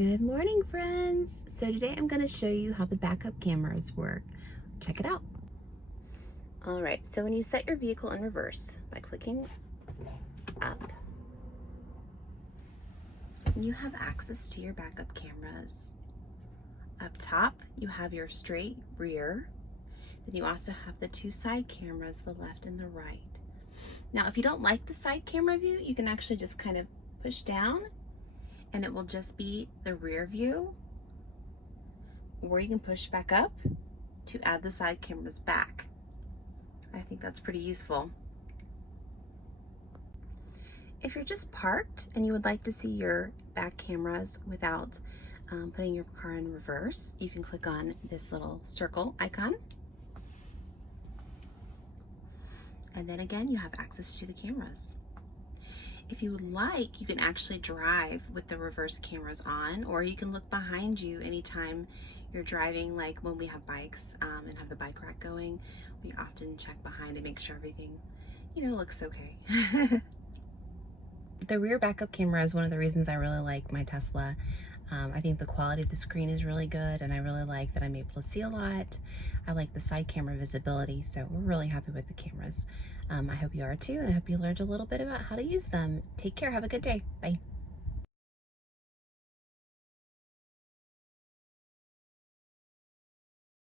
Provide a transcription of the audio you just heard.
Good morning, friends. So today I'm going to show you how the backup cameras work. Check it out. All right, so when you set your vehicle in reverse by clicking up, you have access to your backup cameras. Up top, you have your straight rear. Then you also have the two side cameras, the left and the right. Now, if you don't like the side camera view, you can actually just kind of push down and it will just be the rear view, or you can push back up to add the side cameras back. I think that's pretty useful. If you're just parked and you would like to see your back cameras without putting your car in reverse, you can click on this little circle icon. And then again, you have access to the cameras. If you would like, you can actually drive with the reverse cameras on, or you can look behind you anytime you're driving, like when we have bikes and have the bike rack going, we often check behind to make sure everything, looks okay. The rear backup camera is one of the reasons I really like my Tesla. I think the quality of the screen is really good, and I really like that I'm able to see a lot. I like the side camera visibility, so we're really happy with the cameras. I hope you are too, and I hope you learned a little bit about how to use them. Take care, have a good day, bye.